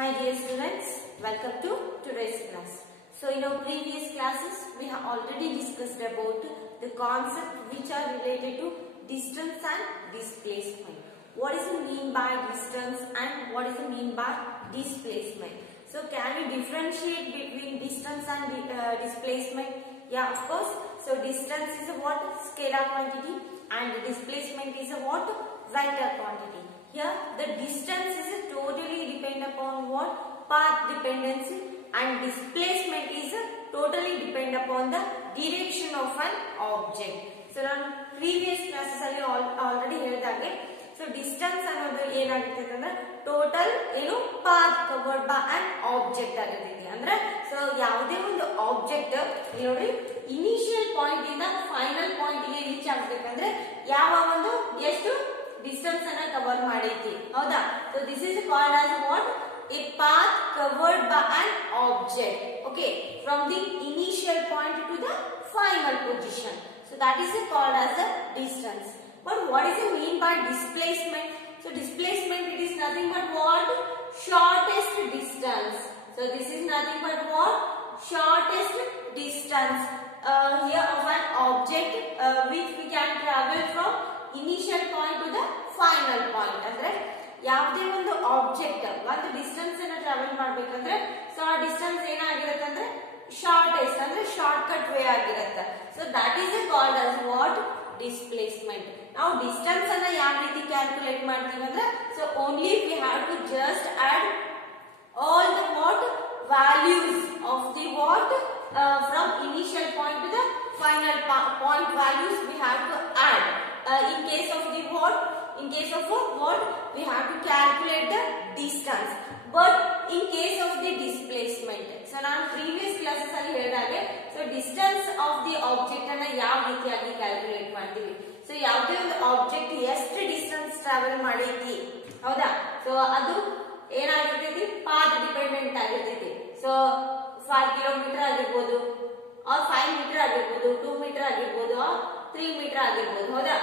Hi dear students, welcome to today's class. So in our previous classes, we have already discussed about the concept which are related to distance and displacement. What is the mean by distance and what is the mean by displacement? So can we differentiate between distance and displacement? Yeah, of course. So distance is a what? Scalar quantity, and displacement is a what? Vector quantity. Here the distance is totally depend upon what? Path dependency, and displacement is totally depend upon the direction of an object. So ನಾನು previous classes ಅಲ್ಲಿ already ಹೇಳಿದಾಗೆ so distance ಅನ್ನೋದು ಏನಾಗುತ್ತೆ ಅಂದ್ರೆ total ಏನು path covered by an object ಆಗಿರುತ್ತೆ. ಅಂದ್ರೆ so ಯಾವುದೇ ಒಂದು ಆಬ್ಜೆಕ್ಟ್ ನೋಡಿ ಇನಿಷಿಯಲ್ ಪಾಯಿಂಟ್ ಇಂದ ಫೈನಲ್ ಪಾಯಿಂಟ್ ಗೆ ರೀಚ್ ಆಗಬೇಕಂದ್ರೆ ಯಾವ ಒಂದು ಎಷ್ಟು ಡಿಸ್ಟೆನ್ಸ್ ಅನ್ನ ಕವರ್ ಮಾಡೈತಿ ಹೌದಾ. So this is called as what? a path covered by an object, okay, from the initial point to the final position. So that is called as a distance. But what is the mean by displacement? So displacement, it is nothing but what? Shortest distance. So this is nothing but what? Shortest distance here of an object which we can travel from initial point to the final point. ಅಂದ್ರೆ ಯಾವುದೇ ಒಂದು object ಒಂದು distance ಅನ್ನು travel ಮಾಡಬೇಕಂದ್ರೆ so ಆ distance ಏನಾಗಿರುತ್ತೆ ಅಂದ್ರೆ shortest ಅಂದ್ರೆ ಶಾರ್ಟ್ ಕಟ್ ವೇ ಆಗಿರುತ್ತೆ. So that is called as what? Displacement. ನಾವು ಡಿಸ್ಟೆನ್ಸ್ ಅನ್ನ ಯಾವ ರೀತಿ ಕ್ಯಾಲ್ಕುಲೇಟ್ ಮಾಡ್ತೀವಿ ಅಂದ್ರೆ so only we have to just add all the what values of the what from initial point to the final point values we have to add. In case of the what? In case of what? We have to calculate the distance. But in case of the displacement, so now previous classes ಅಲ್ಲಿ ಹೇಳಿದಾಗೆ so distance of the object ಅನ್ನ ಯಾವ ರೀತಿಯಾಗಿ calculate ಮಾಡ್ತೀವಿ. So ಯಾವುದೇ ಒಂದು object ಎಷ್ಟು distance travel ಮಾಡೈತಿ ಹೌದಾ, ಸೊ ಅದು ಏನಾಗಿರ್ತೈತಿ? ಪಾತ್ ಡಿಪೆಂಡೆಂಟ್ ಆಗಿರ್ತೈತಿ. ಸೊ 5 ಕಿಲೋಮೀಟರ್ ಆಗಿರ್ಬೋದು, ಆರ್ 5 ಮೀಟರ್ ಆಗಿರ್ಬೋದು, 2 ಮೀಟರ್ ಆಗಿರ್ಬೋದು, 3 ಮೀಟರ್ ಆಗಿರ್ಬೋದು ಹೌದಾ.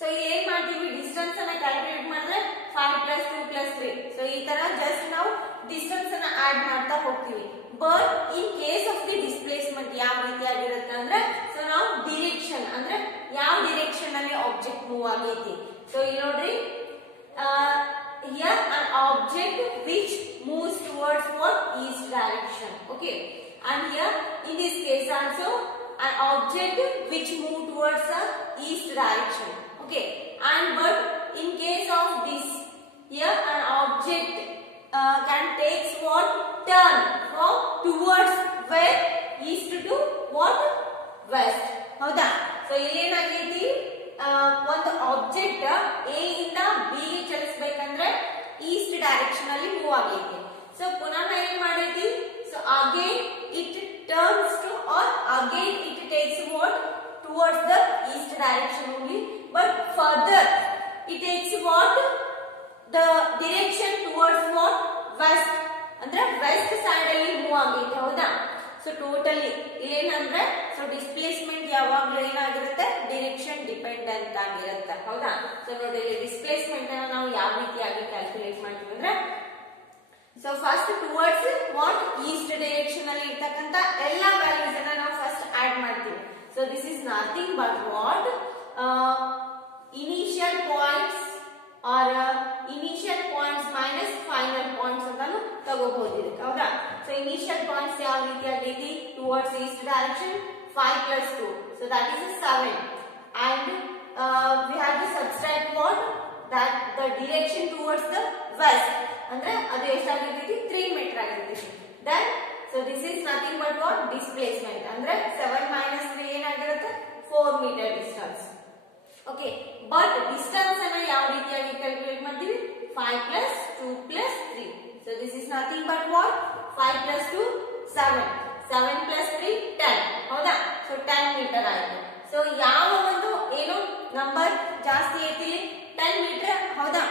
ಸೊ ಏನ್ ಮಾಡ್ತೀವಿ? ಡಿಸ್ಟೆನ್ಸ್ ಅನ್ನ ಕ್ಯಾಲ್ಕುಲೇಟ್ ಮಾಡಿದ್ರೆ 5 + 2 + 3. ಸೊ ಈ ತರ ಜಸ್ಟ್ ನಾವು ಡಿಸ್ಟೆನ್ಸ್ ಅನ್ನ ಆಡ್ ಮಾಡ್ತಾ ಹೋಗ್ತೀವಿ. But in case of the displacement ಯಾವ ರೀತಿ ಆಗಿರುತ್ತೆ ಅಂದ್ರೆ ಸೊ ನಾವು ಡಿರೆಕ್ಷನ್ ಅಂದ್ರೆ ಯಾವ ಡಿರೆಕ್ಷನ್ ಅಲ್ಲಿ ಆಬ್ಜೆಕ್ಟ್ ಮೂವ್ ಆಗೈತಿ. ಸೊ ಇಲ್ಲಿ ನೋಡ್ರಿ here an object which moves towards what? East direction, okay, and here in this case also an object which move towards the east direction, okay, and but in case of this here an object can takes what? Turn from towards where? East to what? West ಹೌದಾ. So ಇಲ್ಲೇನಾಗೈತಿ? ಒಂದು object A ಇಂದ B ಗೆ ಚಲಿಸಬೇಕಂದ್ರೆ east direction ಅಲ್ಲಿ move ಆಗೈತಿ. So ಪುನಃ ಏನ್ ಮಾಡೈತಿ? So again it turns to or again it takes what? Towards the east direction only, but further it takes what? The direction towards what? West ಅಂದ್ರೆ west side ಅಲ್ಲಿ move ಆಗೈತಿ ಹೌದಾ. So totally ಇಲ್ಲೇನಂದ್ರೆ so displacement ಯಾವಾಗ್ಲೂ ಏನಾಗಿರುತ್ತೆ? Direction dependent ಆಗಿರುತ್ತೆ ಹೌದಾ. So ನೋಡಿ ಡಿಸ್ಪ್ಲೇಸ್ಮೆಂಟ್ ಅನ್ನ ನಾವು ಯಾವ ರೀತಿಯಾಗಿ ಕ್ಯಾಲ್ಕುಲೇಟ್ ಮಾಡ್ತೀವಿ ಅಂದ್ರೆ so first towards what? East direction ಅಲ್ಲಿ ಇರ್ತಕ್ಕಂತ ಎಲ್ಲಾ ವ್ಯಾಲ್ಯೂಸ್ ಅನ್ನ ನಾವು ಫಸ್ಟ್ ಆಡ್ ಮಾಡ್ತೀವಿ. So this is nothing but what? Initial points are initial points minus final points ಅಂತಾನು ತಗೋಬಹುದು ಇದಕ್ಕೆ ಹೌದಾ. ಸೊ ಇನಿಷಿಯಲ್ ಪಾಯಿಂಟ್ಸ್ ಯಾವ ರೀತಿ ಆಗೈತಿ? Towards East direction 5 + 2, so that is 7, and we have to subtract what? That the direction towards the west ಅಂದ್ರೆ ಅದು ಎಷ್ಟಾಗಿರ್ತೈತಿ? 3 metre ಆಗಿರ್ತೈತಿ. then so this is nothing but what? Displacement ಅಂದ್ರೆ 7 - 3 ಏನಾಗಿರುತ್ತೆ? 4 metre distance, okay. But distance ಅನ್ನ ಯಾವ ರೀತಿಯಾಗಿ calculate ಮಾಡ್ತೀವಿ? 5 + 2 + 3. so this is nothing but what? 5 + 2 7, 7 + 3 10 ಹೌದಾ. ಸೊ 10 ಮೀಟರ್ ಆಯ್ತು. ಸೊ ಯಾವ ಒಂದು ಏನು ನಂಬರ್ ಜಾಸ್ತಿ ಐತಿ? 10 ಮೀಟರ್ ಹೌದಾ.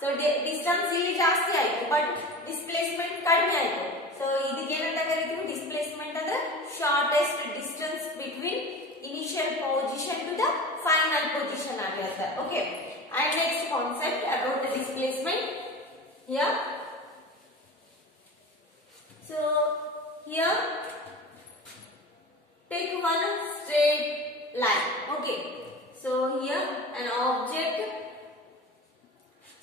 ಸೊ ಡಿಸ್ಟೆನ್ಸ್ ಇಲ್ಲಿ ಜಾಸ್ತಿ ಆಯ್ತು ಬಟ್ ಡಿಸ್ಪ್ಲೇಸ್ಮೆಂಟ್ ಕಡಿಮೆ ಆಯ್ತು. ಸೊ ಇದಕ್ಕೆ ಏನಂತ ಕರಿತೀವಿ? ಡಿಸ್ಪ್ಲೇಸ್ಮೆಂಟ್ ಅಂದ್ರೆ shortest distance between initial position to the final position ಆಗಿರುತ್ತೆ, okay. And next concept about the displacement here So here take one straight line. Okay, so here an object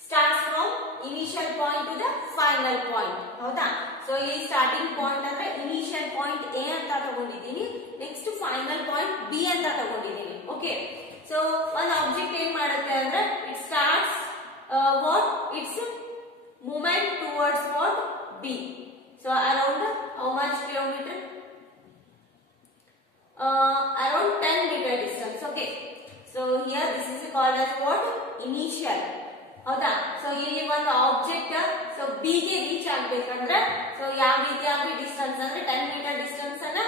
starts from initial point to the final point. ಹೌದಾ? So ಇಲ್ಲಿ starting point ಅಂದ್ರೆ initial point A ಅಂತ ತಗೊಂಡಿದ್ದೀನಿ, next final point B ಅಂತ ತಗೊಂಡಿದ್ದೀನಿ. Okay, so one object ಏನ್ ಮಾಡುತ್ತೆ ಅಂದ್ರೆ it starts what its movement towards what B. So around how much kilometer? Around 10 meter distance. Okay, so here this is called as what? Initial. ಹೌದಾ? So ಇಲ್ಲಿ ಒಂದು object so B ಗೆ reach ಆಗ್ಬೇಕಂದ್ರೆ so ಯಾವ ರೀತಿಯಾಗಿ distance ಅಂದ್ರೆ 10 metre distance ಅನ್ನ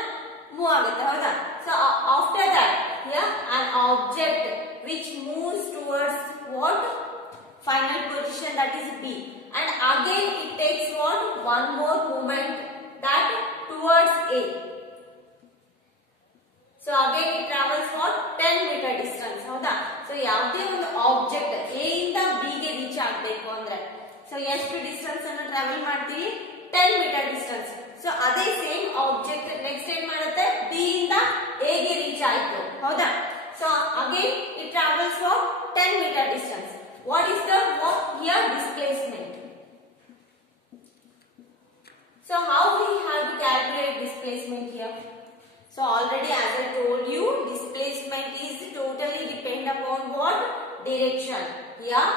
move ಆಗುತ್ತೆ. ಹೌದಾ? So after that here an object which moves towards what final position, that is B, and again it takes what one more movement that towards A. So again it travels what 10 meter distance. ಹೌದಾ? So ಯಾವುದೇ ಒಂದು object A ಇಂದ B ಗೆ reach ಆಗಬೇಕು ಅಂದ್ರೆ so ಎಷ್ಟು distance ಅನ್ನು travel ಮಾಡ್ತೀವಿ? 10 ಮೀಟರ್ ಡಿಸ್ಟೆನ್ಸ್. ಸೊ ಅದೇ ಸೇಮ್ ಆಬ್ಜೆಕ್ಟ್ ನೆಕ್ಸ್ಟ್ ಏನ್ ಮಾಡುತ್ತೆ? B ಇಂದ A ಗೆ ರೀಚ್ ಆಯ್ತು. ಹೌದಾ? So again it travels for 10 metre distance. What is the here displacement? So how we have to calculate displacement here? So already as I told you, displacement is totally depend upon what? Direction. Here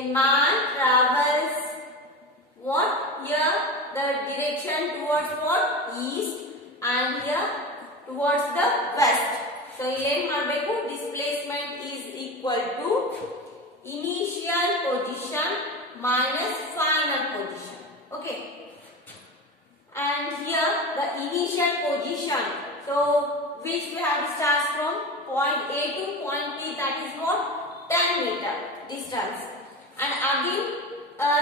a man travels what? Here the direction towards what? East, and here towards the west. So ಏನು ಮಾಡಬೇಕು? Displacement is equal to initial position minus final position. Okay. And here the initial position, so which we have to start from point A to point B, that is what 10 meter distance, and again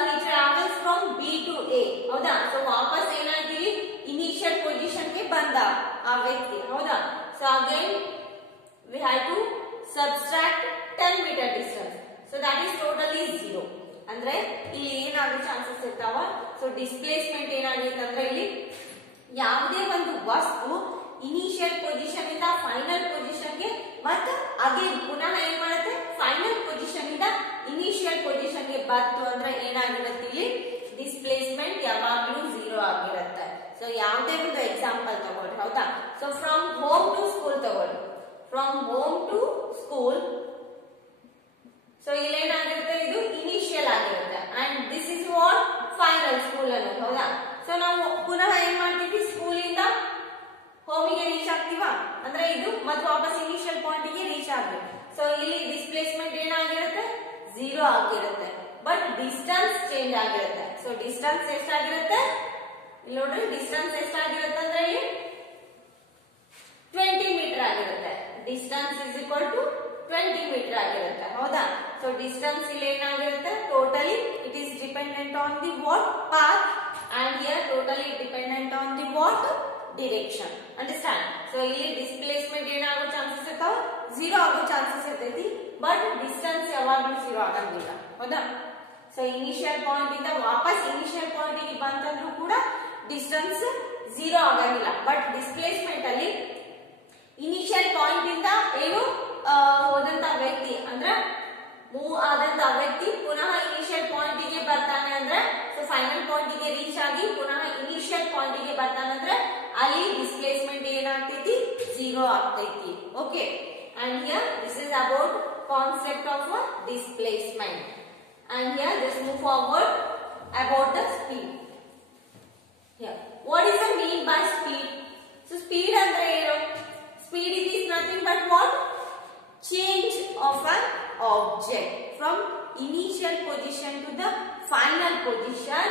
he travels from B to A. ಹೌದಾ? So ವಾಪಸ್ ಏನಾಗ್ತೀವಿ? Initial position ಗೆ ಬಂದ ಆ ವ್ಯಕ್ತಿ. ಹೌದಾ? So again we have to subtract 10 meter distance, so that is totally 0. ಅಂದ್ರೆ ಇಲ್ಲಿ ಏನಾಗೋ chances ಇರ್ತಾವ? ಸೊ ಡಿಸ್ಪ್ಲೇಸ್ಮೆಂಟ್ ಏನಾಗುತ್ತೆ ಅಂದ್ರೆ ಇಲ್ಲಿ ಯಾವುದೇ ಒಂದು ವಸ್ತು ಇನಿಷಿಯಲ್ ಪೊಸಿಷನ್ ಇಂದ ಫೈನಲ್ ಪೊಸಿಷನ್ ಗೆ ಮತ್ತೆ ಅಗೇನ್ ಪುನಃ ಏನ್ ಮಾಡುತ್ತೆ? ಫೈನಲ್ ಪೊಸಿಷನ್ ಇಂದ ಇನಿಷಿಯಲ್ ಪೊಸಿಷನ್ ಗೆ ಬಂತು ಅಂದ್ರೆ ಏನಾಗಿರುತ್ತೆ? ಇಲ್ಲಿ ಡಿಸ್ಪ್ಲೇಸ್ಮೆಂಟ್ ಯಾವಾಗಲೂ 0 ಆಗಿರುತ್ತೆ. ಸೊ ಯಾವುದೇ ಒಂದು ಎಕ್ಸಾಂಪಲ್ ತಗೊಳ್ಳಿ. ಹೌದಾ? So from home to school ತಗೊಳ್ಳಿ. From home to school, so ಇಲ್ಲೇನಾಗಿರುತ್ತೆ? ಇದು ಇನಿಷಿಯಲ್ ಆಗಿರುತ್ತೆ, and this is what final school ಅನ್ನೋದು. ಹೌದಾ? ಸೊ ನಾವು ಪುನಃ ಏನ್ ಮಾಡ್ತೀವಿ? ಸ್ಕೂಲ್ ಇಂದ ಹೋಮಿಗೆ ರೀಚ್ ಆಗ್ತೀವಾ ಅಂದ್ರೆ ಇದು ಮತ್ತೆ ವಾಪಸ್ ಇನಿಷಿಯಲ್ ಪಾಯಿಂಟ್ ಗೆ ರೀಚ್ ಆಗ್ಬೇಕು. ಸೊ ಇಲ್ಲಿ ಡಿಸ್ಪ್ಲೇಸ್ಮೆಂಟ್ ಏನಾಗಿರುತ್ತೆ? 0 ಆಗಿರುತ್ತೆ, ಬಟ್ ಡಿಸ್ಟೆನ್ಸ್ ಚೇಂಜ್ ಆಗಿರುತ್ತೆ. ಸೊ ಡಿಸ್ಟೆನ್ಸ್ ಎಷ್ಟಾಗಿರುತ್ತೆ? ಇಲ್ಲಿ ನೋಡ್ರಿ, ಡಿಸ್ಟೆನ್ಸ್ ಎಷ್ಟಾಗಿರುತ್ತೆ ಅಂದ್ರೆ ಇಲ್ಲಿ 20 ಮೀಟರ್ ಆಗಿರುತ್ತೆ. Distance is equal to 20 metre ಆಗಿರುತ್ತೆ. ಹೌದಾ? ಸೊ ಡಿಸ್ಟೆನ್ಸ್ ಇಲ್ಲಿ ಏನಾಗಿರುತ್ತೆ? Totally it is dependent on the what? Path, and here totally dependent on the what? Direction. Understand? So ಇಲ್ಲಿ ಡಿಸ್ಪ್ಲೇಸ್ಮೆಂಟ್ ಏನಾಗೋ ಚಾನ್ಸಸ್ ಇರ್ತಾವ? 0 ಆಗೋ ಚಾನ್ಸಸ್ ಇರ್ತೈತಿ, ಬಟ್ ಡಿಸ್ಟೆನ್ಸ್ ಯಾವಾಗಲೂ 0 ಆಗಂಗಿಲ್ಲ. ಹೌದಾ? ಸೊ ಇನಿಷಿಯಲ್ ಪಾಯಿಂಟ್ ಇಂದ ವಾಪಸ್ ಇನಿಷಿಯಲ್ ಪಾಯಿಂಟ್ ಗೆ ಬಂತಂದ್ರೂ ಕೂಡ ಡಿಸ್ಟೆನ್ಸ್ 0 ಆಗಂಗಿಲ್ಲ, ಬಟ್ ಡಿಸ್ಪ್ಲೇಸ್ಮೆಂಟ್ ಅಲ್ಲಿ ಇನಿಷಿಯಲ್ ಪಾಯಿಂಟ್ ಇಂದ ಏನು ಹೋದಂತ ವ್ಯಕ್ತಿ ಅಂದ್ರೆ ಮೂವ್ ಆದಂತ ವ್ಯಕ್ತಿ ಪುನಃ ಇನಿಷಿಯಲ್ ಪಾಯಿಂಟ್ ಗೆ ಬರ್ತಾನೆ ಅಂದ್ರೆ, ಸೊ ಫೈನಲ್ ಪಾಯಿಂಟ್ ಗೆ ರೀಚ್ ಆಗಿ ಪುನಃ ಇನಿಷಿಯಲ್ ಪಾಯಿಂಟ್ ಗೆ ಬರ್ತಾನೆ ಅಂದ್ರೆ ಅಲ್ಲಿ ಡಿಸ್ಪ್ಲೇಸ್ಮೆಂಟ್ ಏನಾಗ್ತೈತಿ? 0 ಆಗ್ತೈತಿ. Okay, and here this is about concept of displacement. And here just move forward about the speed. Here what is the mean by speed? So speed ಅಂದ್ರೆ ಏನು? Speed it is nothing but what? change of an object from initial position to the final position,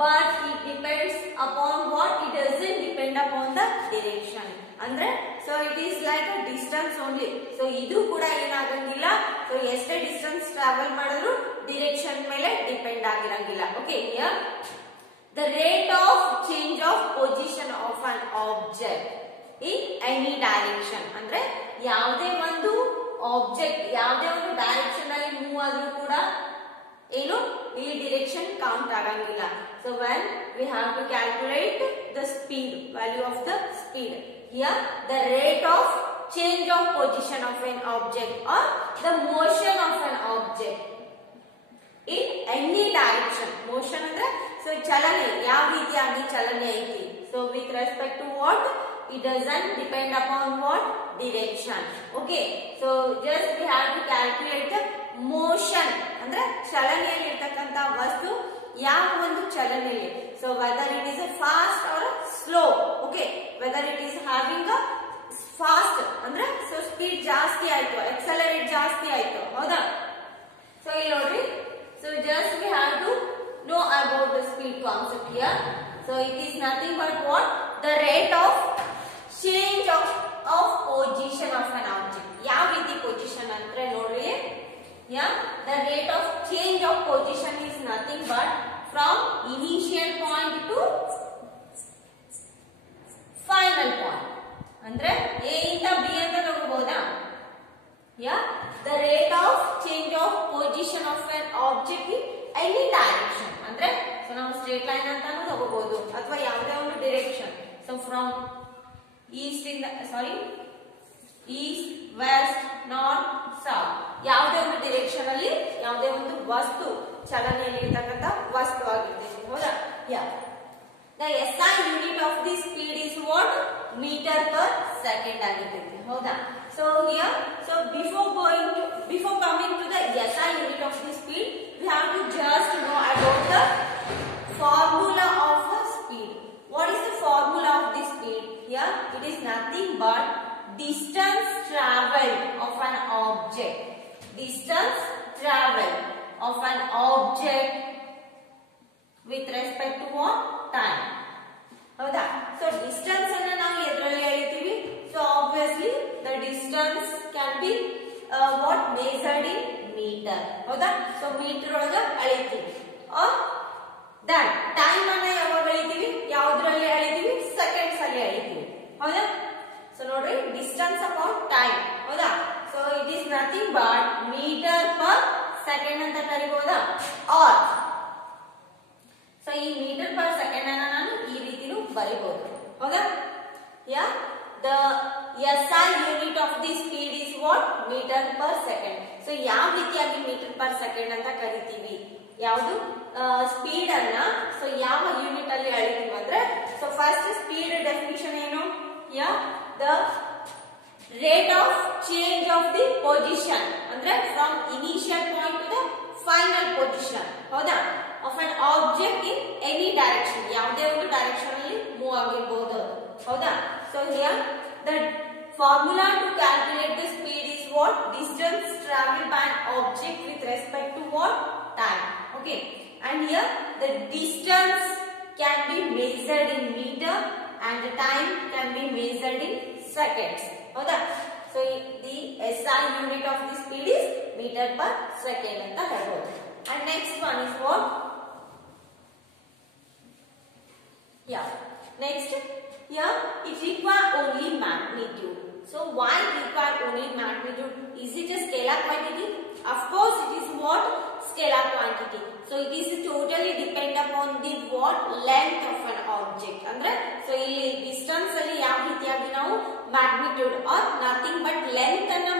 but it depends upon what? It doesn't depend upon the direction. ಅಂದ್ರೆ so it is like a distance only. so ಇದು ಕೂಡ ಏನಾಗಂಗಿಲ್ಲ, so ಎಷ್ಟೇ distance travel ಮಾಡಿದ್ರು direction ಮೇಲೆ depend ಆಗಿರಂಗಿಲ್ಲ. Okay, here the rate of change of position of an object in any direction. ಅಂದ್ರೆ ಯಾವುದೇ ಒಂದು ಆಬ್ಜೆಕ್ಟ್ ಯಾವುದೇ ಒಂದು ಡೈರೆಕ್ಷನ್ ಅಲ್ಲಿ ಮೂವ್ ಆದ್ರೂ ಕೂಡ ಏನು ಈ ಡೈರೆಕ್ಷನ್ ಕೌಂಟ್ ಆಗಂಗಿಲ್ಲ. So when we have to calculate the speed, value of the speed. Here the rate of change of position of an object or the motion of an object in any direction. Motion andre so chalane yav ರೀತಿಯಾಗಿ ಚಲನೆ ಐತಿ. So with respect to what? It doesn't depend upon what? Direction. Okay. So just we have to calculate the motion ಅಂದ್ರೆ ಚಲನೆಯಲ್ಲಿ ಇರತಕ್ಕಂತ ವಸ್ತು ಯಾವ ಒಂದು ಚಲನೆಯಲ್ಲಿ. So whether it is a fast or a slow. Okay. Whether it is having a fast ಅಂದ್ರೆ so speed ಜಾಸ್ತಿ ಆಯ್ತು, accelerate ಜಾಸ್ತಿ ಆಯ್ತು, ಹೌದಾ? So ಇಲ್ಲಿ ನೋಡ್ರಿ. So just we have to know about the speed concept here. So it is nothing but what? The rate of change of position of an object. ಯಾವ ರೀತಿ position ಅಂದ್ರೆ ನೋಡ್ರಿ. Yeah, the rate of change of position is nothing but from initial point to final point. ಅಂದ್ರೆ A ಇಂದ B ಅಂತ ತಗೋಬಹುದಾ? Yeah, the rate of change of position of an object in any direction. ಅಂದ್ರೆ so ನಾವು straight line ಅಂತಾನೂ ತಗೋಬಹುದು ಅಥವಾ ಯಾವುದೇ ಒಂದು direction. So from east west north south ಯಾವುದೇ ಒಂದು direction ಅಲ್ಲಿ ಯಾವುದೇ ಒಂದು ವಸ್ತು ಚಲನೆಯಲ್ಲಿ ಇರತಕ್ಕಂತ ವಸ್ತು ಆಗಿರ್ತದೆ, ಹೌದಾ? Yeah. The SI unit of the speed is what? Meter per second ಆಗಿರ್ತದೆ, ಹೌದಾ? So here, so before coming to the SI unit of the speed, we have to just know about the formula of the speed. What is the formula of the speed? Here it is nothing but distance traveled of an object. Distance traveled of an object with respect to what? Time. ಹೌದಾ? So distance ಅನ್ನು ನಾವು ಎದರಲ್ಲಿ ಹೇಳ್ತೀವಿ? So obviously the distance can be what? Measured in meter. ಹೌದಾ? So meter ಒಳಗ ಅಳಿತೀವಿ. Or then time ಅನ್ನು ಯಾವಾಗ ಅಳಿತೀವಿ? ಯಾವುದರಲ್ಲಿ ಅಳಿತೀವಿ? Seconds ಅಲ್ಲಿ ಅಳಿತೀವಿ, ಹೌದಾ? So ನೋಡ್ರಿ, distance upon time, ಹೌದಾ? So it is nothing but meter per second ಅಂತ ಕರಿಬಹುದಾ? Or so ಈ ಮೀಟರ್ ಪರ್ ಸೆಕೆಂಡ್ ಅನ್ನು ನಾನು ಈ ರೀತಿನೂ ಬರಿಬಹುದು, ಹೌದಾ? Yeah, the SI unit of the speed is what? Meter per second. So ಯಾವ ರೀತಿಯಾಗಿ ಮೀಟರ್ ಪರ್ ಸೆಕೆಂಡ್ ಅಂತ ಕರಿತೀವಿ? ಯಾವುದು ಸ್ಪೀಡ್ ಅನ್ನ so ಯಾವ ಯೂನಿಟ್ ಅಲ್ಲಿ ಅಳಿತೀವಿ ಅಂದ್ರೆ so first ಸ್ಪೀಡ್ ಡೆಫಿನಿಷನ್ ಏನು? Yeah, the rate of change of the position ಅಂದ್ರೆ from initial point to the final position, ಹೌದಾ? Of an object in any direction. ಯಾವುದೇ ಒಂದು ಡೈರೆಕ್ಷನ್ ಅಲ್ಲಿ ಮೂವ್ ಆಗಿರಬಹುದು, ಹೌದಾ? So here the formula to calculate the speed is what? Distance traveled by an object with respect to what? Time. Okay. And here the distance can be measured in meter and the time can be measured in seconds, ಹೌದಾ? So the SI unit of the speed is meter per second ಅಂತ ಹೇಳ್ಬೋದು. And next one is what? Yeah. Next, yeah, it requires only magnitude. So why require only magnitude? Is it a scalar quantity? Of course, it is what? Scalar quantity. So it is totally depend upon the what? Length of an object. Andre, so ಇಲ್ಲಿ distance ಅಲ್ಲಿ ಯಾವ ರೀತಿಯಾಗಿ ನಾವು magnitude or nothing but length ಅನ್ನ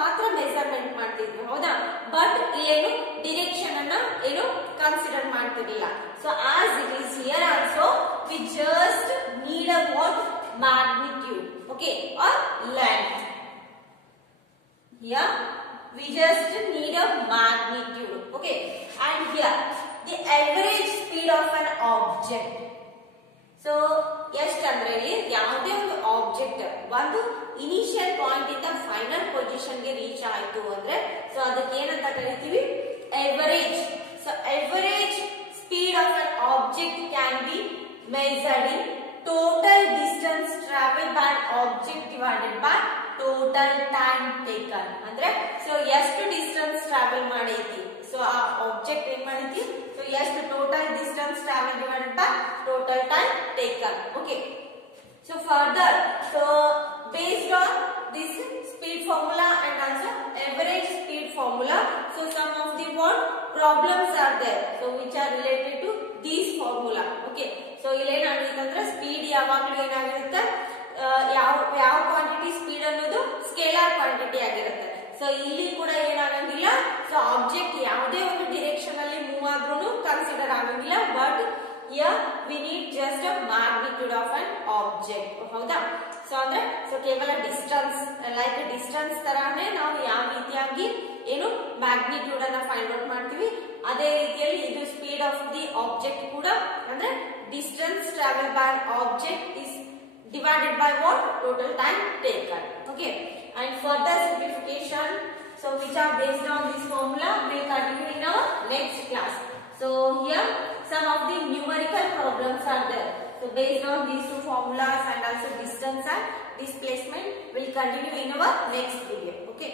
ಮಾತ್ರ measurement ಮಾಡ್ತಿದ್ವಿ, ಹೌದಾ? But ಇಲ್ಲೇನು direction ಅನ್ನ ಏನು consider ಮಾಡ್ತಿರಲಿಲ್ಲ. So as it is here also, we just need a what? Magnitude, okay, or length. Here we just need a magnitude, okay. And here the average speed of an object. So ಎಷ್ಟು ಅಂದ್ರೆ ಇಲ್ಲಿ ಯಾವುದೇ ಒಂದು object ಒಂದು initial point ಇಂದ final position ಗೆ reach ಆಯ್ತು ಅಂದ್ರೆ ಸೊ ಅದಕ್ಕೆ ಏನಂತ ಕರಿತೀವಿ? Average. So average speed of an object can be measured in total distance traveled by an object divided by total time taken. ಅಂದ್ರೆ so ಎಷ್ಟು ಡಿಸ್ಟೆನ್ಸ್ ಟ್ರಾವೆಲ್ ಮಾಡೈತಿ, ಸೊ ಆ ಆಬ್ಜೆಕ್ಟ್ ಏನ್ ಮಾಡೈತಿ, ಸೊ ಎಷ್ಟು total distance travel divided by total time taken. Okay. So further, so based on this speed formula and also average speed formula, so some of the what problems are there, so which are related to these formulas. Okay so ಇಲ್ಲಿ ಏನಾಗಿರುತ್ತೆ speed ಯಾವಾಗಲೂ ಏನಾಗಿರುತ್ತೆ ಯಾವ quantity speed ಅನ್ನೋದು scalar quantity ಆಗಿರುತ್ತೆ so ಇಲ್ಲಿ ಕೂಡ ಏನಾಗಂಗಿಲ್ಲ so object ಯಾವುದೇ ಒಂದು ಡಿರೆಕ್ಷನ್ ಅಲ್ಲಿ ಮೂವ್ ಆದ್ರೂ ಕನ್ಸಿಡರ್ ಆಗಂಗಿಲ್ಲ but here we need just a magnitude of an object ಹೌದಾ ಸೊ ಅಂದ್ರೆ ಸೊ ಕೇವಲ ಡಿಸ್ಟೆನ್ಸ್ ಲೈಕ್ ಡಿಸ್ಟೆನ್ಸ್ ತರಾನೇ ನಾವು ಯಾವ ರೀತಿಯಾಗಿ ಏನು ಮ್ಯಾಗ್ನಿಟ್ಯೂಡ್ ಅನ್ನ ಫೈಂಡ್ ಔಟ್ ಮಾಡ್ತೀವಿ ಅದೇ ರೀತಿಯಲ್ಲಿ ಇದು ಸ್ಪೀಡ್ ಆಫ್ ದಿ ಆಬ್ಜೆಕ್ಟ್ ಕೂಡ ಅಂದ್ರೆ distance travel by object is divided by what total time taken okay and further simplification so which are based on this formula will continue in our next class so here some of the numerical problems are there so based on these two formulas and also distance and displacement will continue in our next video okay